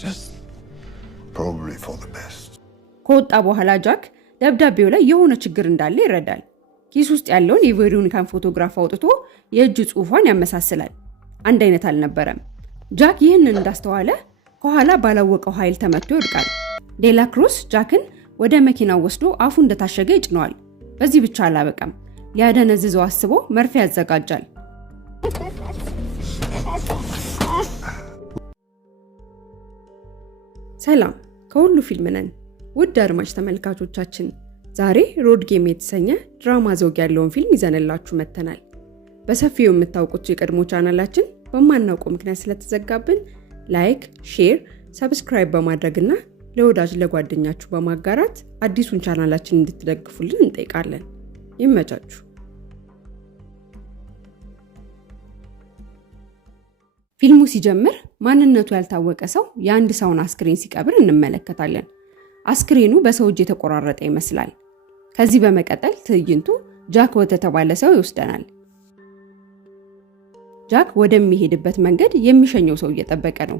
just probably for the best. ከወጣ በኋላ ጃክ ደብዳቤው ላይ የሆነ ችግር እንዳለ ይረዳል። ኪስ ውስጥ ያለውን የቬሮኒካን ፎቶግራፍ አውጥቶ የእጅ ጽሑፏን ያመሳስላል። አንድ አይነት አልነበረም። ጃክ ይህንን እንዳስተዋለ ከኋላ ባላወቀው ኃይል ተመቶ ይወድቃል። ዴላ ክሩስ ጃክን ወደ መኪናው ወስዶ አፉ እንደታሸገ ይጭነዋል። በዚህ ብቻ አላበቃም። ሊያደነዝዘው አስቦ መርፌ ያዘጋጃል። ሰላም፣ ከሁሉ ፊልም ነን። ውድ አድማጭ ተመልካቾቻችን ዛሬ ሮድ ጌም የተሰኘ ድራማ ዘውግ ያለውን ፊልም ይዘንላችሁ መጥተናል። በሰፊው የምታውቁት የቀድሞ ቻናላችን በማናውቀው ምክንያት ስለተዘጋብን ላይክ፣ ሼር፣ ሰብስክራይብ በማድረግና ለወዳጅ ለጓደኛችሁ በማጋራት አዲሱን ቻናላችን እንድትደግፉልን እንጠይቃለን። ይመቻችሁ። ፊልሙ ሲጀምር ማንነቱ ያልታወቀ ሰው የአንድ ሰውን አስክሬን ሲቀብር እንመለከታለን። አስክሬኑ በሰው እጅ የተቆራረጠ ይመስላል። ከዚህ በመቀጠል ትዕይንቱ ጃክ ወደተባለ ሰው ይወስደናል። ጃክ ወደሚሄድበት መንገድ የሚሸኘው ሰው እየጠበቀ ነው።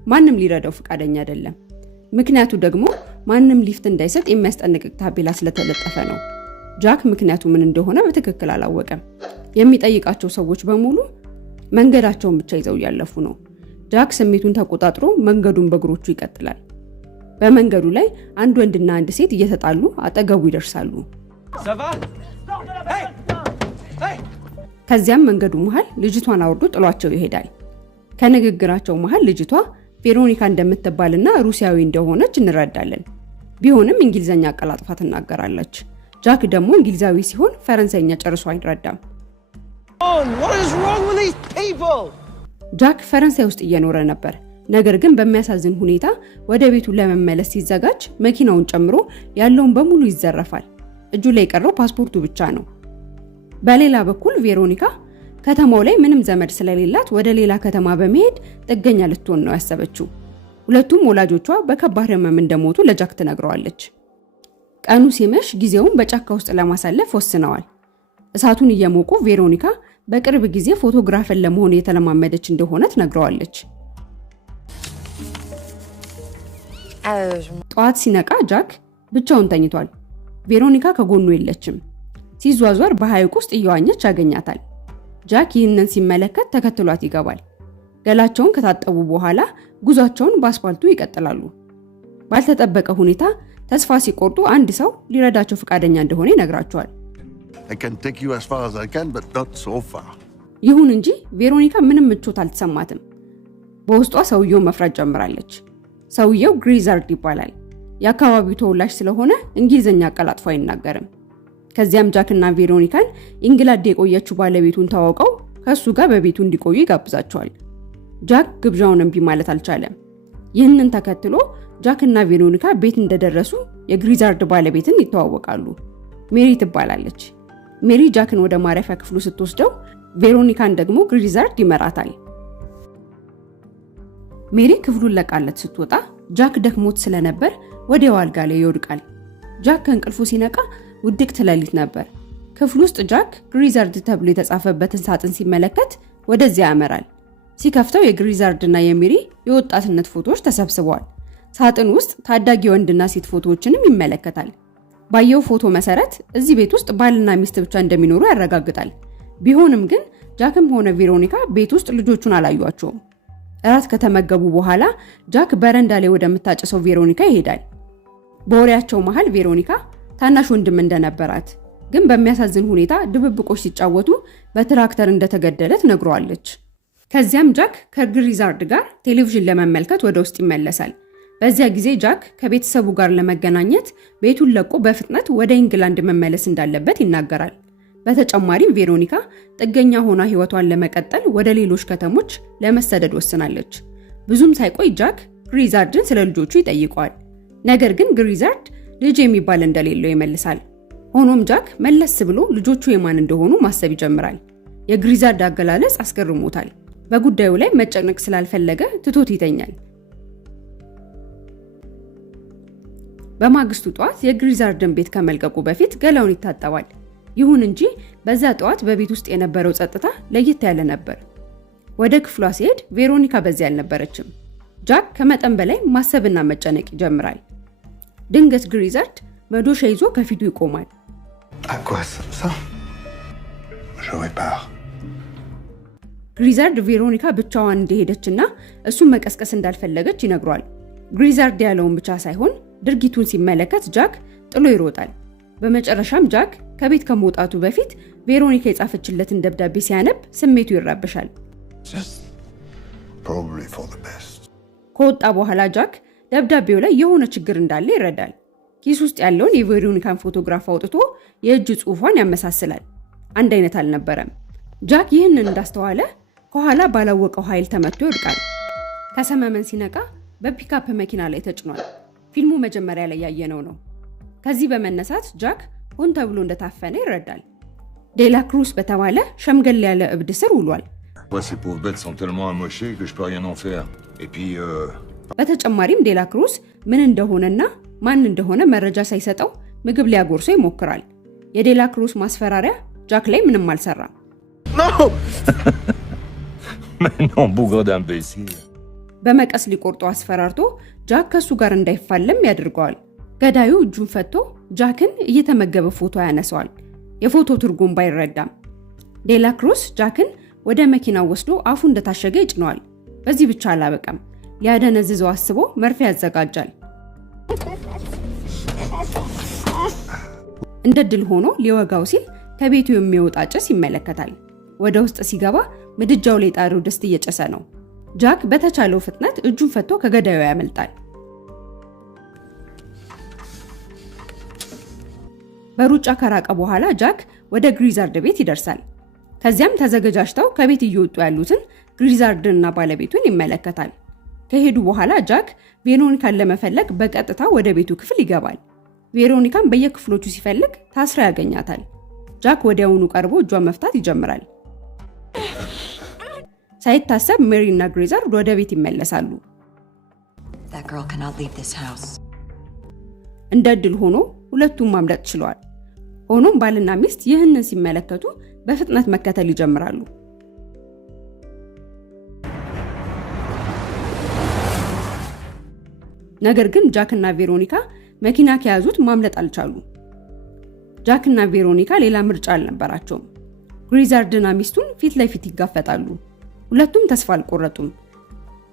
ማንም ሊረዳው ፈቃደኛ አይደለም። ምክንያቱ ደግሞ ማንም ሊፍት እንዳይሰጥ የሚያስጠነቅቅ ታፔላ ስለተለጠፈ ነው። ጃክ ምክንያቱ ምን እንደሆነ በትክክል አላወቀም። የሚጠይቃቸው ሰዎች በሙሉ መንገዳቸውን ብቻ ይዘው ያለፉ ነው። ጃክ ስሜቱን ተቆጣጥሮ መንገዱን በእግሮቹ ይቀጥላል። በመንገዱ ላይ አንድ ወንድና አንድ ሴት እየተጣሉ አጠገቡ ይደርሳሉ። ከዚያም መንገዱ መሃል ልጅቷን አውርዶ ጥሏቸው ይሄዳል። ከንግግራቸው መሃል ልጅቷ ቬሮኒካ እንደምትባልና ሩሲያዊ እንደሆነች እንረዳለን። ቢሆንም እንግሊዘኛ አቀላጥፋ ትናገራለች። ጃክ ደግሞ እንግሊዛዊ ሲሆን ፈረንሳይኛ ጨርሶ አይረዳም። ጃክ ፈረንሳይ ውስጥ እየኖረ ነበር። ነገር ግን በሚያሳዝን ሁኔታ ወደ ቤቱ ለመመለስ ሲዘጋጅ መኪናውን ጨምሮ ያለውን በሙሉ ይዘረፋል። እጁ ላይ የቀረው ፓስፖርቱ ብቻ ነው። በሌላ በኩል ቬሮኒካ ከተማው ላይ ምንም ዘመድ ስለሌላት ወደ ሌላ ከተማ በመሄድ ጥገኛ ልትሆን ነው ያሰበችው። ሁለቱም ወላጆቿ በከባድ ሕመም እንደሞቱ ለጃክ ትነግረዋለች። ቀኑ ሲመሽ ጊዜውን በጫካ ውስጥ ለማሳለፍ ወስነዋል። እሳቱን እየሞቁ ቬሮኒካ በቅርብ ጊዜ ፎቶግራፈር ለመሆን የተለማመደች እንደሆነ ትነግረዋለች። ጠዋት ሲነቃ ጃክ ብቻውን ተኝቷል። ቬሮኒካ ከጎኑ የለችም። ሲዟዟር በሐይቅ ውስጥ እየዋኘች ያገኛታል። ጃክ ይህንን ሲመለከት ተከትሏት ይገባል። ገላቸውን ከታጠቡ በኋላ ጉዟቸውን በአስፋልቱ ይቀጥላሉ። ባልተጠበቀ ሁኔታ ተስፋ ሲቆርጡ አንድ ሰው ሊረዳቸው ፈቃደኛ እንደሆነ ይነግራቸዋል። ይሁን እንጂ ቬሮኒካ ምንም ምቾት አልተሰማትም። በውስጧ ሰውየው መፍራት ጀምራለች። ሰውየው ግሪዛርድ ይባላል። የአካባቢው ተወላጅ ስለሆነ እንግሊዘኛ አቀላጥፎ አይናገርም። ከዚያም ጃክና ቬሮኒካን ኢንግላንድ የቆየችው ባለቤቱን ተዋውቀው ከሱ ጋር በቤቱ እንዲቆዩ ይጋብዛቸዋል። ጃክ ግብዣውን እምቢ ማለት አልቻለም። ይህንን ተከትሎ ጃክና ቬሮኒካ ቤት እንደደረሱ የግሪዛርድ ባለቤትን ይተዋወቃሉ። ሜሪ ትባላለች። ሜሪ ጃክን ወደ ማረፊያ ክፍሉ ስትወስደው ቬሮኒካን ደግሞ ግሪዛርድ ይመራታል። ሜሪ ክፍሉን ለቃለት ስትወጣ ጃክ ደክሞት ስለነበር ወዲያው አልጋ ላይ ይወድቃል። ጃክ ከእንቅልፉ ሲነቃ ውድቅት ሌሊት ነበር። ክፍሉ ውስጥ ጃክ ግሪዛርድ ተብሎ የተጻፈበትን ሳጥን ሲመለከት ወደዚያ ያመራል። ሲከፍተው የግሪዛርድና የሜሪ የወጣትነት ፎቶዎች ተሰብስበዋል። ሳጥን ውስጥ ታዳጊ ወንድና ሴት ፎቶዎችንም ይመለከታል። ባየው ፎቶ መሰረት እዚህ ቤት ውስጥ ባልና ሚስት ብቻ እንደሚኖሩ ያረጋግጣል። ቢሆንም ግን ጃክም ሆነ ቬሮኒካ ቤት ውስጥ ልጆቹን አላዩአቸውም። እራት ከተመገቡ በኋላ ጃክ በረንዳ ላይ ወደምታጨሰው ቬሮኒካ ይሄዳል። በወሬያቸው መሃል ቬሮኒካ ታናሽ ወንድም እንደነበራት ግን በሚያሳዝን ሁኔታ ድብብቆች ሲጫወቱ በትራክተር እንደተገደለ ትነግረዋለች። ከዚያም ጃክ ከግሪዛርድ ጋር ቴሌቪዥን ለመመልከት ወደ ውስጥ ይመለሳል። በዚያ ጊዜ ጃክ ከቤተሰቡ ጋር ለመገናኘት ቤቱን ለቆ በፍጥነት ወደ ኢንግላንድ መመለስ እንዳለበት ይናገራል። በተጨማሪም ቬሮኒካ ጥገኛ ሆና ህይወቷን ለመቀጠል ወደ ሌሎች ከተሞች ለመሰደድ ወስናለች። ብዙም ሳይቆይ ጃክ ግሪዛርድን ስለ ልጆቹ ይጠይቀዋል። ነገር ግን ግሪዛርድ ልጅ የሚባል እንደሌለው ይመልሳል። ሆኖም ጃክ መለስ ብሎ ልጆቹ የማን እንደሆኑ ማሰብ ይጀምራል። የግሪዛርድ አገላለጽ አስገርሞታል። በጉዳዩ ላይ መጨነቅ ስላልፈለገ ትቶት ይተኛል። በማግስቱ ጠዋት የግሪዛርድን ቤት ከመልቀቁ በፊት ገላውን ይታጠባል። ይሁን እንጂ በዛ ጠዋት በቤት ውስጥ የነበረው ጸጥታ ለየት ያለ ነበር። ወደ ክፍሏ ሲሄድ ቬሮኒካ በዚያ አልነበረችም። ጃክ ከመጠን በላይ ማሰብና መጨነቅ ይጀምራል። ድንገት ግሪዛርድ መዶሻ ይዞ ከፊቱ ይቆማል። À quoi ça? J'aurais peur. ግሪዛርድ ቬሮኒካ ብቻዋን እንደሄደችና እሱን መቀስቀስ እንዳልፈለገች ይነግሯል። ግሪዛርድ ያለውን ብቻ ሳይሆን ድርጊቱን ሲመለከት ጃክ ጥሎ ይሮጣል። በመጨረሻም ጃክ ከቤት ከመውጣቱ በፊት ቬሮኒካ የጻፈችለትን ደብዳቤ ሲያነብ ስሜቱ ይረበሻል። Probably for the best. ከወጣ በኋላ ጃክ ደብዳቤው ላይ የሆነ ችግር እንዳለ ይረዳል። ኪስ ውስጥ ያለውን የቬሮኒካን ፎቶግራፍ አውጥቶ የእጅ ጽሑፏን ያመሳስላል። አንድ አይነት አልነበረም። ጃክ ይህንን እንዳስተዋለ ከኋላ ባላወቀው ኃይል ተመቶ ይወድቃል። ከሰመመን ሲነቃ በፒካፕ መኪና ላይ ተጭኗል። ፊልሙ መጀመሪያ ላይ ያየነው ነው። ከዚህ በመነሳት ጃክ ሆን ተብሎ እንደታፈነ ይረዳል። ዴላ ክሩስ በተባለ ሸምገል ያለ እብድ ስር ውሏል። Ces pauvres bêtes sont tellement amochées que je peux rien en faire. Et puis, በተጨማሪም ዴላ ክሩስ ምን እንደሆነና ማን እንደሆነ መረጃ ሳይሰጠው ምግብ ሊያጎርሰው ይሞክራል። የዴላ ክሩስ ማስፈራሪያ ጃክ ላይ ምንም አልሰራም። Mais non, bougre d'imbécile. በመቀስ ሊቆርጦ አስፈራርቶ ጃክ ከሱ ጋር እንዳይፋለም ያደርገዋል። ገዳዩ እጁን ፈቶ ጃክን እየተመገበ ፎቶ ያነሳዋል። የፎቶ ትርጉም ባይረዳም ዴላ ክሩስ ጃክን ወደ መኪናው ወስዶ አፉ እንደታሸገ ይጭነዋል። በዚህ ብቻ አላበቃም። ሊያደነዝዘው አስቦ መርፌ ያዘጋጃል። እንደ ድል ሆኖ ሊወጋው ሲል ከቤቱ የሚወጣ ጭስ ይመለከታል። ወደ ውስጥ ሲገባ ምድጃው ላይ ጣሪው ድስት እየጨሰ ነው። ጃክ በተቻለው ፍጥነት እጁን ፈቶ ከገዳዩ ያመልጣል። በሩጫ ከራቀ በኋላ ጃክ ወደ ግሪዛርድ ቤት ይደርሳል። ከዚያም ተዘገጃጅተው ከቤት እየወጡ ያሉትን ግሪዛርድንና ባለቤቱን ይመለከታል። ከሄዱ በኋላ ጃክ ቬሮኒካን ለመፈለግ በቀጥታ ወደ ቤቱ ክፍል ይገባል። ቬሮኒካን በየክፍሎቹ ሲፈልግ ታስራ ያገኛታል። ጃክ ወዲያውኑ ቀርቦ እጇን መፍታት ይጀምራል። ሳይታሰብ ሜሪ እና ግሪዛርድ ወደ ቤት ይመለሳሉ። እንደ ዕድል ሆኖ ሁለቱም ማምለጥ ችለዋል። ሆኖም ባልና ሚስት ይህንን ሲመለከቱ በፍጥነት መከተል ይጀምራሉ። ነገር ግን ጃክ እና ቬሮኒካ መኪና ከያዙት ማምለጥ አልቻሉ። ጃክ እና ቬሮኒካ ሌላ ምርጫ አልነበራቸውም። ግሪዛርድና ሚስቱን ፊት ለፊት ይጋፈጣሉ። ሁለቱም ተስፋ አልቆረጡም።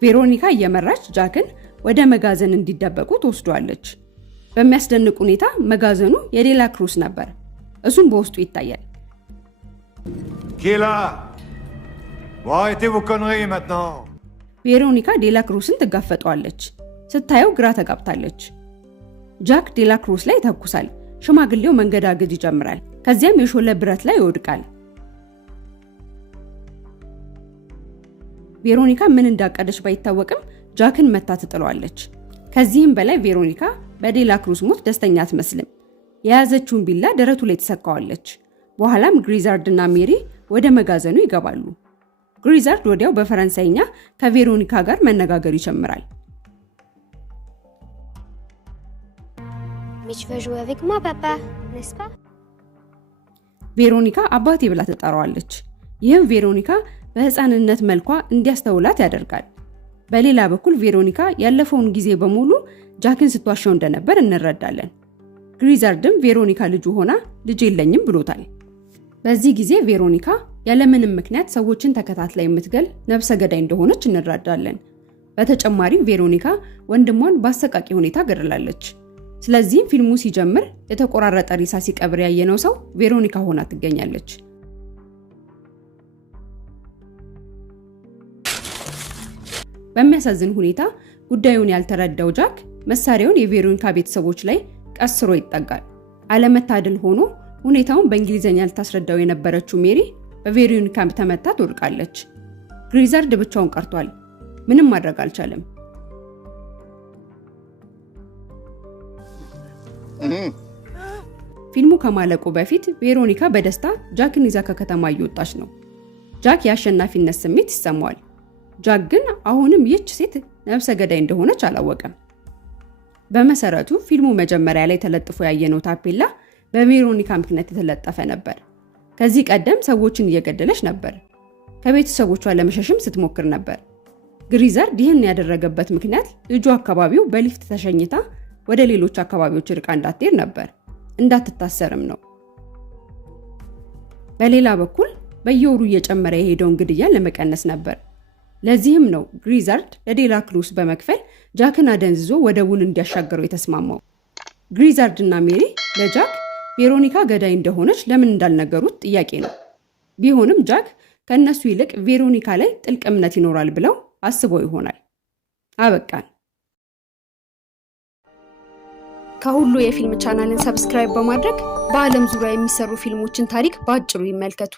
ቬሮኒካ እየመራች ጃክን ወደ መጋዘን እንዲደበቁ ትወስደዋለች። በሚያስደንቅ ሁኔታ መጋዘኑ የዴላ ክሩስ ነበር። እሱም በውስጡ ይታያል። Qui est là? Bon, arrêtez vos conneries maintenant. ቬሮኒካ ዴላ ክሩስን ትጋፈጠዋለች። ስታየው ግራ ተጋብታለች። ጃክ ዴላ ክሩስ ላይ ተኩሳል። ሽማግሌው መንገዳገድ ይጀምራል። ከዚያም የሾለ ብረት ላይ ይወድቃል። ቬሮኒካ ምን እንዳቀደች ባይታወቅም ጃክን መታ ትጥለዋለች። ከዚህም በላይ ቬሮኒካ በዴላ ክሩስ ሞት ደስተኛ አትመስልም። የያዘችውን ቢላ ደረቱ ላይ ትሰካዋለች። በኋላም ግሪዛርድ እና ሜሪ ወደ መጋዘኑ ይገባሉ። ግሪዛርድ ወዲያው በፈረንሳይኛ ከቬሮኒካ ጋር መነጋገር ይጀምራል። Mais tu vas jouer avec moi, papa, n'est-ce pas? ቬሮኒካ አባቴ ብላ ትጠራዋለች። ይህም ቬሮኒካ በህፃንነት መልኳ እንዲያስተውላት ያደርጋል። በሌላ በኩል ቬሮኒካ ያለፈውን ጊዜ በሙሉ ጃክን ስትዋሸው እንደነበር እንረዳለን። ግሪዛርድም ቬሮኒካ ልጁ ሆና ልጅ የለኝም ብሎታል። በዚህ ጊዜ ቬሮኒካ ያለምንም ምክንያት ሰዎችን ተከታትላ የምትገል ነፍሰ ገዳይ እንደሆነች እንረዳለን። በተጨማሪም ቬሮኒካ ወንድሟን በአሰቃቂ ሁኔታ ገድላለች። ስለዚህም ፊልሙ ሲጀምር የተቆራረጠ ሬሳ ሲቀብር ያየነው ሰው ቬሮኒካ ሆና ትገኛለች። በሚያሳዝን ሁኔታ ጉዳዩን ያልተረዳው ጃክ መሳሪያውን የቬሮኒካ ቤተሰቦች ላይ ቀስሮ ይጠጋል። አለመታደል ሆኖ ሁኔታውን በእንግሊዘኛ ልታስረዳው የነበረችው ሜሪ በቬሮኒካ ተመታ ትወድቃለች። ግሪዛርድ ብቻውን ቀርቷል። ምንም ማድረግ አልቻለም። ፊልሙ ከማለቁ በፊት ቬሮኒካ በደስታ ጃክን ይዛ ከከተማ እየወጣች ነው። ጃክ የአሸናፊነት ስሜት ይሰማዋል። ጃክ ግን አሁንም ይህች ሴት ነፍሰ ገዳይ እንደሆነች አላወቀም። በመሰረቱ ፊልሙ መጀመሪያ ላይ ተለጥፎ ያየነው ታፔላ በቬሮኒካ ምክንያት የተለጠፈ ነበር። ከዚህ ቀደም ሰዎችን እየገደለች ነበር። ከቤተሰቦቿ ለመሸሽም ስትሞክር ነበር። ግሪዛርድ ይህን ያደረገበት ምክንያት ልጁ አካባቢው በሊፍት ተሸኝታ ወደ ሌሎች አካባቢዎች ርቃ እንዳትሄድ ነበር፣ እንዳትታሰርም ነው። በሌላ በኩል በየወሩ እየጨመረ የሄደውን ግድያን ለመቀነስ ነበር። ለዚህም ነው ግሪዛርድ ለዴላክሩስ በመክፈል ጃክን አደንዝዞ ወደቡን እንዲያሻገረው የተስማማው። ግሪዛርድ እና ሜሪ ለጃክ ቬሮኒካ ገዳይ እንደሆነች ለምን እንዳልነገሩት ጥያቄ ነው። ቢሆንም ጃክ ከነሱ ይልቅ ቬሮኒካ ላይ ጥልቅ እምነት ይኖራል ብለው አስበው ይሆናል። አበቃን። ከሁሉ የፊልም ቻናልን ሰብስክራይብ በማድረግ በዓለም ዙሪያ የሚሰሩ ፊልሞችን ታሪክ በአጭሩ ይመልከቱ።